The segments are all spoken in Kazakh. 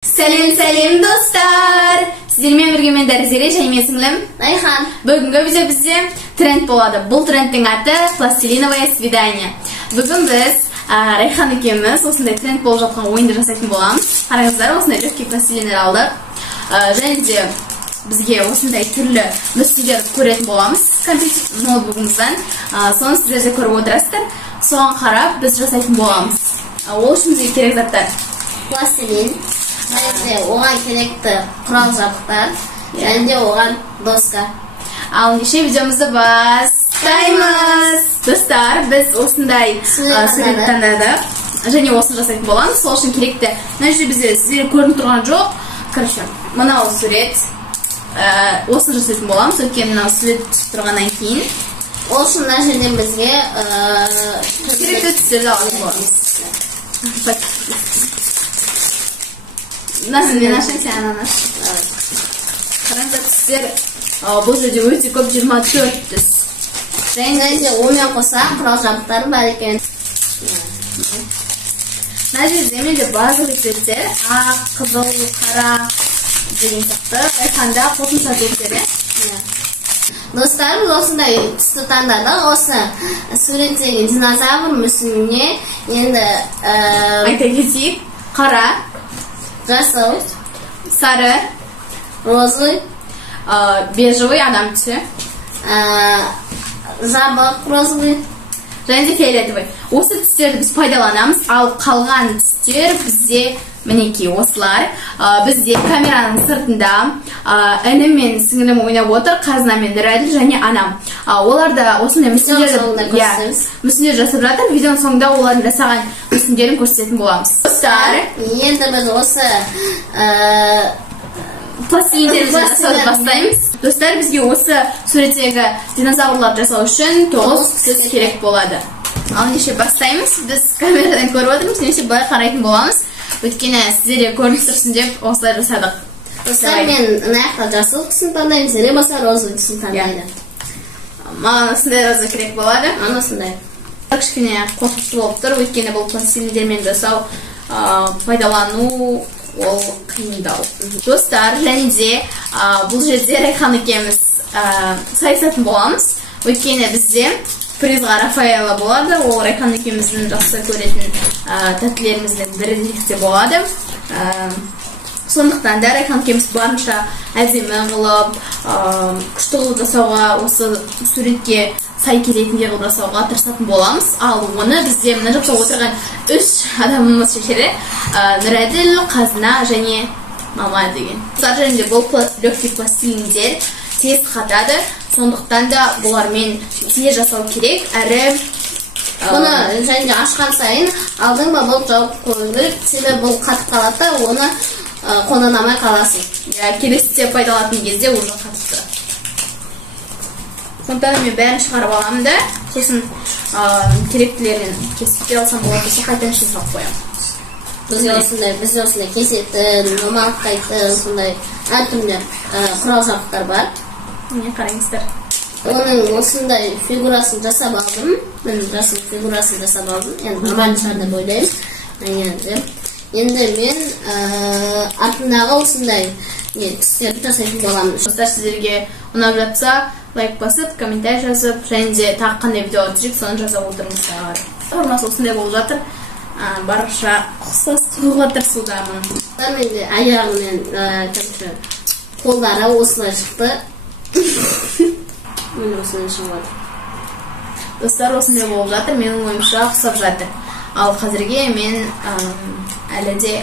Сәлем достар! Сіздермен бірге мен Дәрзере және мен сіңлім Райхан. Бүгінгі видео бізде тренд болады. Бұл трендтің аты пластилиновое свидание. Бүгін біз Райхан екеуміз осындай тренд болып жатқан ойынды жасайтын боламыз. Қараңыздар, осындай легкий пластилиндер алдық. Және де бізге осындай түрлі мүсіндерді көретін боламыз компьютер ноутбугымыздан. Соны сіздер де көріп отырасыздар. Соған қарап біз жасайтын боламыз. Ол үшін бізге керек заттар: Пластилин, оған керекті құрал жабдықтар, және де оған доска. Ал неше видеомызды бастаймыз. Достар, біз осындай сурет таңдадық және осыны жасайтын боламыз. Сол үшін керекті. Мына жерде бізде сіздерге көрініп тұрған жоқ. Короче, мынау сурет. Осыны жасайтын боламыз. Өйткені мынау сурет түсіп тұрғаннан кейін. Ол үшін мына жерден бізге керекті түстерді алатын боламыз. Мен ашайын, сен ананы аш. Қараңыздар, түстер бұл жерде өте көп, 24 түс. Және де онымен қоса құрал жабдықтары бар екен. Мына жерде менде базалық цветтер: ақ, қызыл, қара деген сияқты. Айқанда қосымша цветтері. Достар, біз осындай түсті таңдадық. Осы суреттегі динозавр мүсініне енді айта кетейік: қара, жасыл, сары, розовый, бежевый адам түсі, жабық розовый және де фиолетовый. Осы түстерді біз пайдаланамыз, ал қалған түстер бізде мінекей осылар. Бізде камераның сыртында інім мен сіңілім ойнап отыр, қазына мен Нұрәділ және анам. Олар да осындай мүсіндер жасап жатыр. Видеоның соңында олардың жасаған мүсіндерін көрсететін боламыз. Достар, енді біз осы пластилиндерді жасауды бастаймыз. Достар, бізге осы суреттегі динозаврларды жасау үшін 9 түс керек болады. Ал неше бастаймыз? Біз камерадан көріп отырмыз, неше былай қарайтын боламыз. Өйткені сіздерге көрініп тұрсын деп осылай жасадық. Достар, мен аяқта жасыл түсін таңдаймын, сіздерге болса розовый түсін таңдайды. Маған осындай роза керек болады. Маған осындай. Кішкене қорқынышты болып тұр, өйткені бұл пластилиндермен жасау пайдалану ол қиындау. Достар, және де бұл жерде Райхан екеуміз сайысатын боламыз. Өйткені бізде призға Рафаэла болады. Ол Райхан екеуміздің жақсы көретін тәттілеріміздің бірі де болады. Сондықтан да Райхан екеуміз барынша әдемі қылып, күшті қылып жасауға, осы суретке сай келетіндей қылып жасауға тырысатын боламыз. Ал оны бізде мына жақта отырған 3 адамымыз шешеді: Нұрәділ, қазына және мама деген. Және де бұл легкий пластилиндер тез қатады. Сондықтан да бұлармен тез жасау керек. Әрі бұны және де ашқан сайын алдың ба бұл жауып қою керек. Себебі бұл қатып қалады да, оны қолданамай қаласың. Келесіде пайдаланатын кезде уже қатыпты. Сондықтан мен бәрін шығарып аламын да, сосын керектілерін кесіп алсам болады, сосын қайтадан ішіне салып қоямын. Бізде осындай кесетін, номалықтайтын, сондай әртүрлі құрал жабдықтар бар. Міне қараңыздар. Оның осындай фигурасын жасап алдым. Мен жасыл фигурасын жасап алдым. Енді нормальный шығар деп ойлаймын. Енді мен артындағы осындай түстерді жасайтын боламын. Достар, сіздерге ұнап жатса, лайк басып, комментарий жазып, және де тағы қандай видео түсірсек, соны жазып отырыңыздар. Формасы осындай болып жатыр. Барынша ұқсас қылуға тырысудамын. Менде аяғы мен қолдары осылай шықты. Мен осылай шығып. Достар, осындай болып жатыр. Менің ойымша ұқсап жатыр. Ал қазірге мен әлі де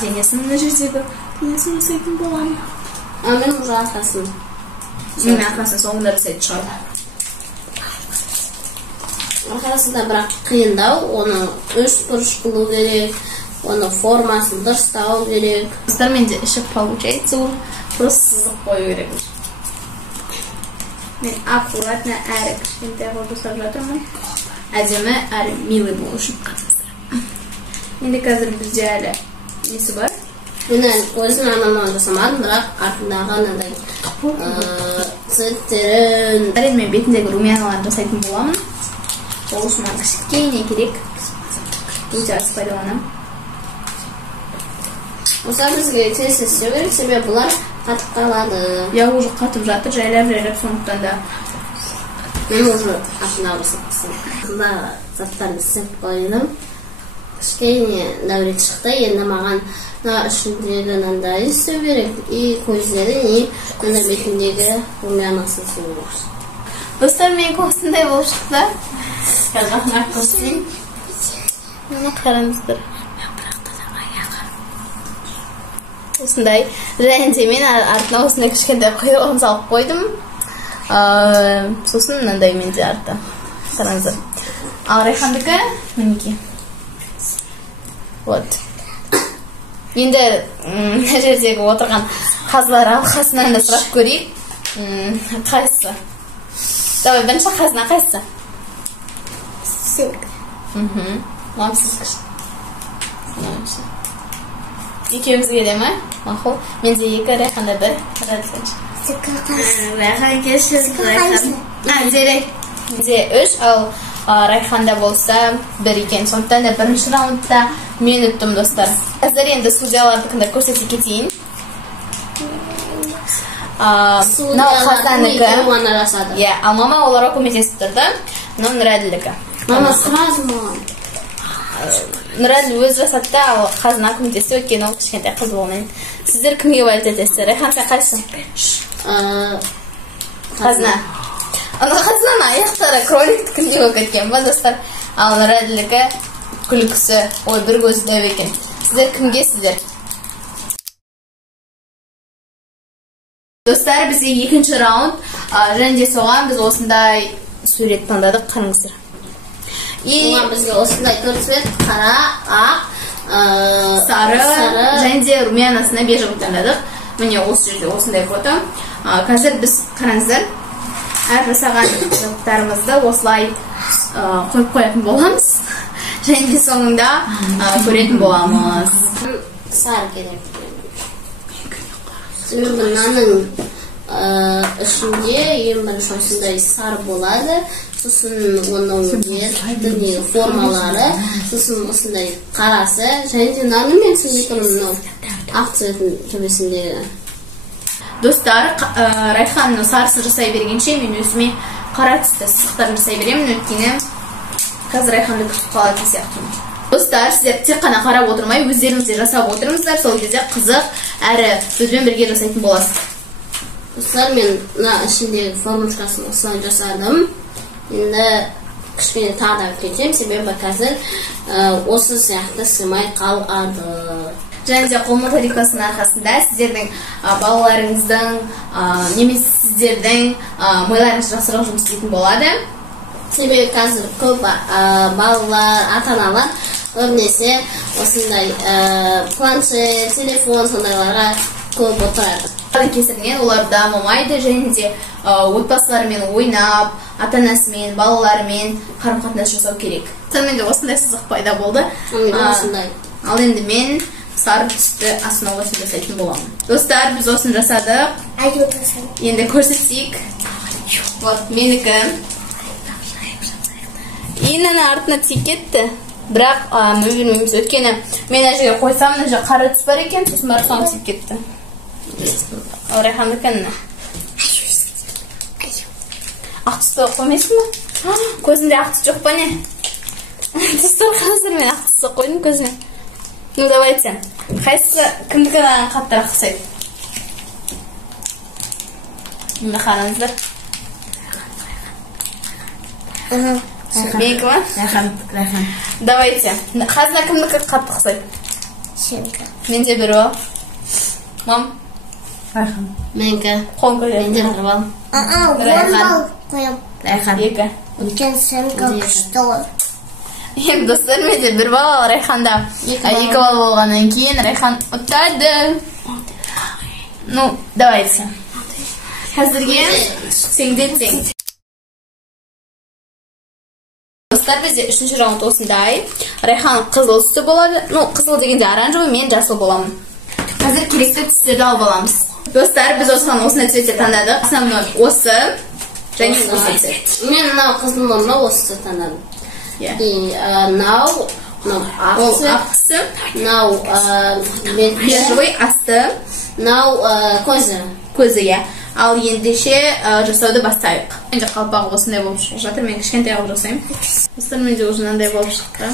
денесін мына жердегі денесін жасайтын боламын. Мен уже арқасын. Мен арқасын соңында жасайтын шығады. Арқасында бірақ қиындау. Оны 3 бұрыш қылу керек. Оны формасын дұрыстау керек. Достар, менде іші получается, просто сызық қою керек. Мен аккуратно әрі кішкентай қылып жасап жатырмын. Әдемі әрі милый болу үшін. Енді қазір бізде әлі несі бар? Мен өзім анаман жасамадым, бірақ артындағы анандай цветтерін. Мен бетіндегі румяналарын жасайтын боламын. Ол үшін маған кішкене керек. Өте аз пайдаланамын. Осылар бізге тез істеу керек, себебі бұлар қатып қалады. Я уже қатып жатыр, жайлап сондықтан да. Мен уже артындағы саққысым. Заттарды сеп қойдым. Кішкене дәурет шықты, енді маған ішіндегі мынандай істеу керек. И көздері, и мына бетіндегі румянасын істеу керек. Достар, мен осындай болып шықты. Қазір көстейін. Қараңыздар. Осындай. Және де мен артына осындай кішкентай құйрығын салып қойдым. Сосын мынандай менде артта. Қараңыздар. Ал Райхандікі мінеки. Вот. Енді мына жердегі отырған қазылар алқасынан да сұрап көрейік. Қайсысы? Давай, бірінші қазына қайсысы? Сенкі. Мам, сізгі. Екеуімізге де ме? Мақұл. Менде екі, Райханда бір. Райхан кешір. Менде үш, ал Райханда болса бір екен. Сондықтан да бірінші раундта мен өттім, достар. Қазір енді судьялардікінде көрсете кетейін. Судьялардікі. Ал мама оларға көмектесіп тұрды. Мынау Нұрәділікі. Мама сразу маған. Нұрәділ өз жасатты, ал қазына көмектесті, өйткені ол кішкентай қыз болғаннан. Сіздер кімге уәлет етесіздер? Райхан, сен қайсың? Қазына. Қазына аяқтары кролик күлге болып кеткен ба, достар? Ал Нұрәділікі күлкісі, ой, бір көзі дәу екен. Сіздер кімгесіздер? Достар, бізге екінші раунд. Және де соған біз осындай сурет таңдадық, қараңыздар. Оған бізге осындай төрт цвет, қара, ақ, сары, және де румянасына бежевый таңдадық. Міне осы жерде осындай фото. Қазір біз қараңыздар, әр жасаған заттарымызды осылай қойып қоятын боламыз. Және де соңында көретін боламыз. Сары керек. Себебі мынаның ішінде ең бірінші осындай сары болады. Сосын оның бетіндегі формалары, сосын осындай қарасы, және де мынаның мен сізге тұрмын ақ цветін төбесіндегі. Достар, Райханның сарысы жасай бергенше мен өзіме қара түсті сызықтарын жасай беремін, өйткені қазір Райханды күтіп қалатын сияқтымын. Достар, сіздер тек қана қарап отырмай, өздеріңізде жасап отырыңыздар, сол кезде қызық әрі сөзбен бірге жасайтын боласыз. Достар, мен мына ішіндегі формушкасын осылай жасадым. Енді кішкене тағы да кетем, себебі қазір осы сияқты сыймай қалады. Және де қол моторикасының арқасында сіздердің балаларыңыздың, немесе сіздердің миларыңыз жақсырақ жұмыс істейтін болады. Себебі қазір көп балалар, ата-аналар көбінесе осындай планшет, телефон сондайларға көп отырады. Кесірінен олар дамымайды, және де отбасыларымен ойнап, ата-анасымен, балаларымен қарым-қатынас жасау керек. Сонымен де осындай сызық пайда болды. Ал енді мен сары түсті основасын жасайтын боламын. Достар, біз осыны жасадық. Енді көрсетсек. Вот, менікі. Енені артына тиіп кетті. Бірақ, білмейміз, өткені мен әжеге қойсам, әже қара түс бар екен, сосын артына тиіп кетті. Райхандікі әніне. Ақ түсті қоймайсың ба? Көзінде ақ түс жоқ па не? Достар, қазір мен ақ түсті қойдым көзіме. Ну, давайте. Қайсысы кімдікі маған қаттырақ ұқсайды? Мені қараңыздар. Менікі ма? Райхан. Давайте. Қазына кімдікі қатты ұқсайды? Сенікі. Менде бір о. Мам? Райхан. Менікі. Қоң көреді. Менде бір бал. Райхан. Райхан. Екі. Өткен сенікі күшті. Енді достар, менде бір бал, Райханда екі бал болғаннан кейін Райхан ұттады. Ну, давайте. Қазірге сеңде тең. Достар, бізде үшінші раунд осындай. Райхан қызыл түсті болады. Ну, қызыл дегенде оранжевый, мен жасыл боламын. Қазір керекті түстерді алып аламыз. Достар, біз осыған осындай цветте таңдадық. Основной осы және осы цвет. Мен мынау қызыл болма осы таңдадым. И мынау мынау ақ түсі. мынау Бежевый асты. мынау көзі. Иә. Ал ендеше жасауды бастайық. Менде қалпағы осындай болып шығып жатыр. Мен кішкентай қылып жасаймын. Осылар менде уже мынандай болып шықты.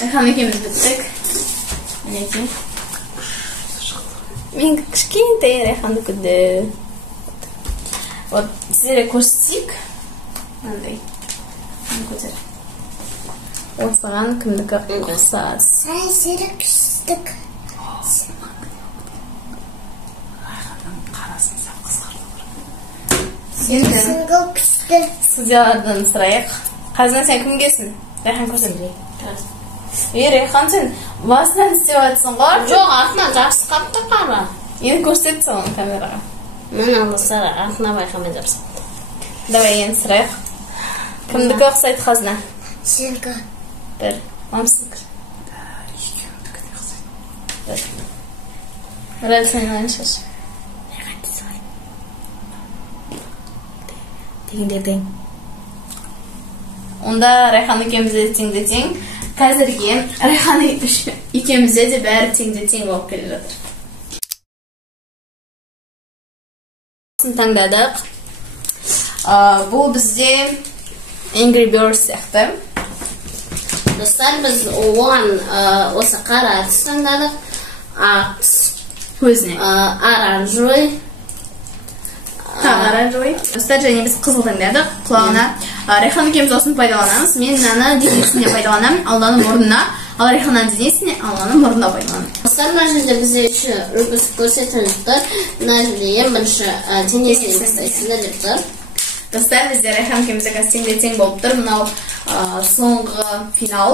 Райхан екеуміз біттік. Мінекей. Мен кішкентай Райханды күді. Вот, сіздерге көрсетейік. Мынандай. Көтер. Осыған кімдікі ұқсас. Сіздерге күштік. Судьялардан сұрайық. Қазына сен кімгесін? Райхан көрсін. Райхан сен басынан істеп атсың ғой? Жоқ, артынан жабысқапты қара. Енді көрсетті соның камераға. Мен алысары артына байқамен жабысқапты. Давай енді сұрайық. Кімдікі ұқсайды қазына? Сіздерге. Бір. Мамсыздікі. Бір. Рәл сен алайын шаш. Тең. Онда Райхан екеумізде тең. Қазірге Райхан екеумізде де бәрі тең болып келе жатыр. Таңдадық. Бұл бізде Angry Birds сияқты. Достар, біз оған осы қара түс таңдадық. Ақ Көзіне. оранжевый. Оранжевый. Достар, және біз қызыл таңдадық. Құлағына. Райхан екеуміз осыны пайдаланамыз. Мен мынаны денесіне пайдаланамын, алданы мұрнына. Ал Райханның денесіне, алданы мұрнына пайдаланамын. Достар, мына жерде бізде үші үлгісі көрсетіліп тұр. Мына жерде ең бірінші денесіне бастайсыңдар деп тұр. Достар, бізде Райхан екеумізде қазір тең болып тұр. Мынау соңғы финал.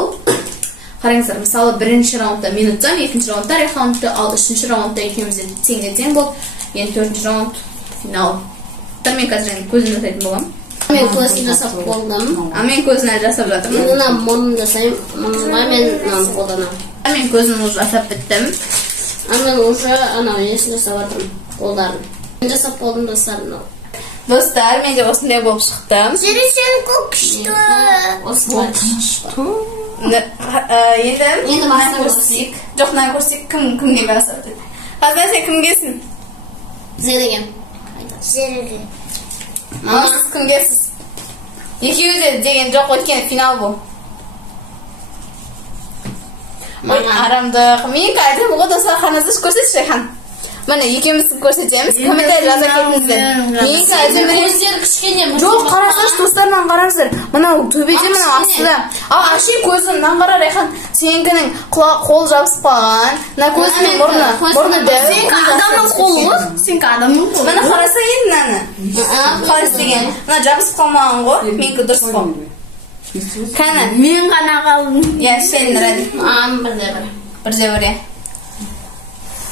Қараңыздар, мысалы бірінші раундта мен ұттым, екінші раундта Райхан ұтты, ал үшінші раундта екеумізде тең болып, енді төртінші раунд финал. Мен қазір көзін жасайтын боламын. Мен көзін жасап болдым. Мен көзін жасап жатырмын. Мына мұрнын жасаймын. Мұрнға мен мынаны қолданамын. Мен көзін жасап біттім. Мен уже анау несін жасап жатырмын. Қолдарын. Мен жасап болдым достар. Достар, менде осындай болып шықты. Сен күшті. Осылай күшті. Енді мына көрсетейік. Жоқ, мына көрсетейік. Кімге жасап деді. Қазір сен кімгесің? Зереген. Зереген. Сіз кімгесіз? Екеуі де деген жоқ, өткен финал бұл. Арамдық. Мен қайдым ғой достар, қанызды көрсетші Райхан. Міне екеумізді көрсетеміз. Комментарий жаза кетіңіздер. Мен қайдым көздері кішкене. Жоқ, қарасаш достарынан қараңыздар. Мынау төбеде, мынау астыда. Ал аши көзін, мынан қара Райхан. Сенікінің қол жабысып қалған. Мына көзі мен мұрны дәу. Сенікі адамның қолы ғой? Сенікі адамның қолы. Мына қараса енді мынаны. Қалай істеген? Мына жабысып қалмаған ғой. Менікі дұрыс қой. Кәні. Мен ғана қалдым. Иә, сен Рәді. Бірде бір.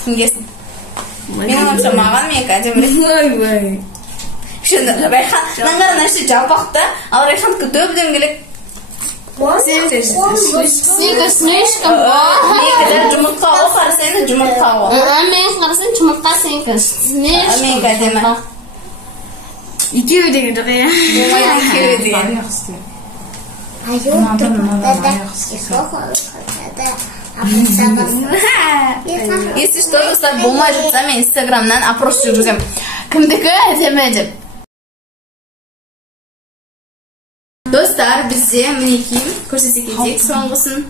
Кімгесің? Менің ойымша маған менікі әдемірек. Шынды, Райхан, наңғара нәрсе жалпақты, ал Райхандікі дөп-дөңгелек. Сенікі смешкам ғой. Менікі жұмыртқа ғой, қарасайны жұмыртқа ғой. Мен қарасайын жұмыртқа сенікі смешкам. Менікі әдемі. Екеуі деген жоқ, иә. Екеуі деген. Если что, достар, болмай жатса, мен инстаграмнан опрос жүргізем. Кімдікі әдемі деп. Достар, бізде мінекей көрсете кетейік соңғысын.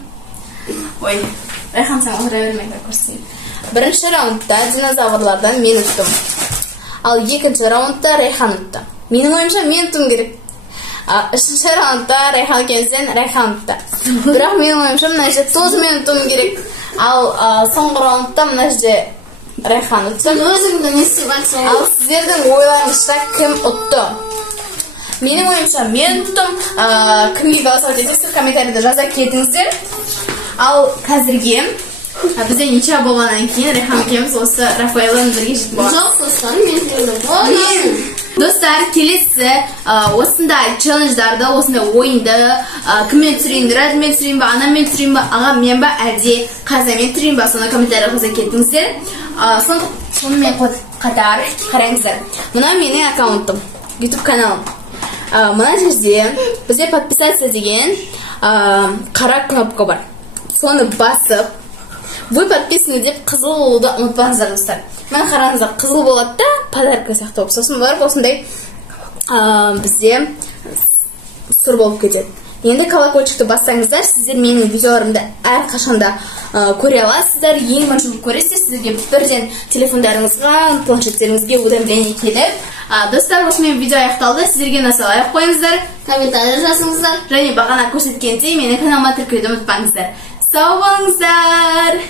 Ой, Райхан сен отыра бермейді көрсетейін. Бірінші раундта динозаврлардан мен ұттым. Ал екінші раундта Райхан ұтты. Менің ойымша мен ұттым керек. Үшінші раундта Райхан екеумізден Райхан ұтты. Бірақ менің ойымша мына жерде тоже мен ұттым керек. Ал соңғы раундта мына жерде Райхан ұтты. Өзіңді не істеп айтсың? Ал сіздердің ойларыңызша кім ұтты? Менің ойымша мен ұттым. Кімге голосовать етесіздер, комментарийде жаза кетіңіздер. Ал қазірге бізде ничего болғаннан кейін Райхан екеуміз осы Рафаэлоны бірге жетіп боламыз. Жоқ, достар, мен келдім. Достар, келесі осындай челлендждарды, осындай ойынды кіммен түсірейін, Радымен түсірейін ба, анамен түсірейін ба, ағаммен ба, әлде қазамен түсірейін ба, соны комментарий жаза кетіңіздер. Сонымен қатар қараңыздар. Мына менің аккаунтым, YouTube каналым. Мына жерде бізде подписаться деген қара кнопка бар. Соны басып, вы подписаны деп қызыл болуды ұмытпаңыздар достар. Мен қараңыздар, қызыл болады да, подарка сияқты болып. Сосын барып осындай бізде сұр болып кетеді. Енді колокольчикті бассаңыздар, сіздер менің видеоларымды әрқашанда көре аласыздар. Ең бірінші көресіздер, сіздерге бірден телефондарыңызға, планшеттеріңізге уведомление келіп. Достар, осымен видео аяқталды. Сіздерге ұнаса лайк қойыңыздар, комментарий жазыңыздар және бағана көрсеткендей менің каналыма тіркелуді ұмытпаңыздар. Сау болыңыздар.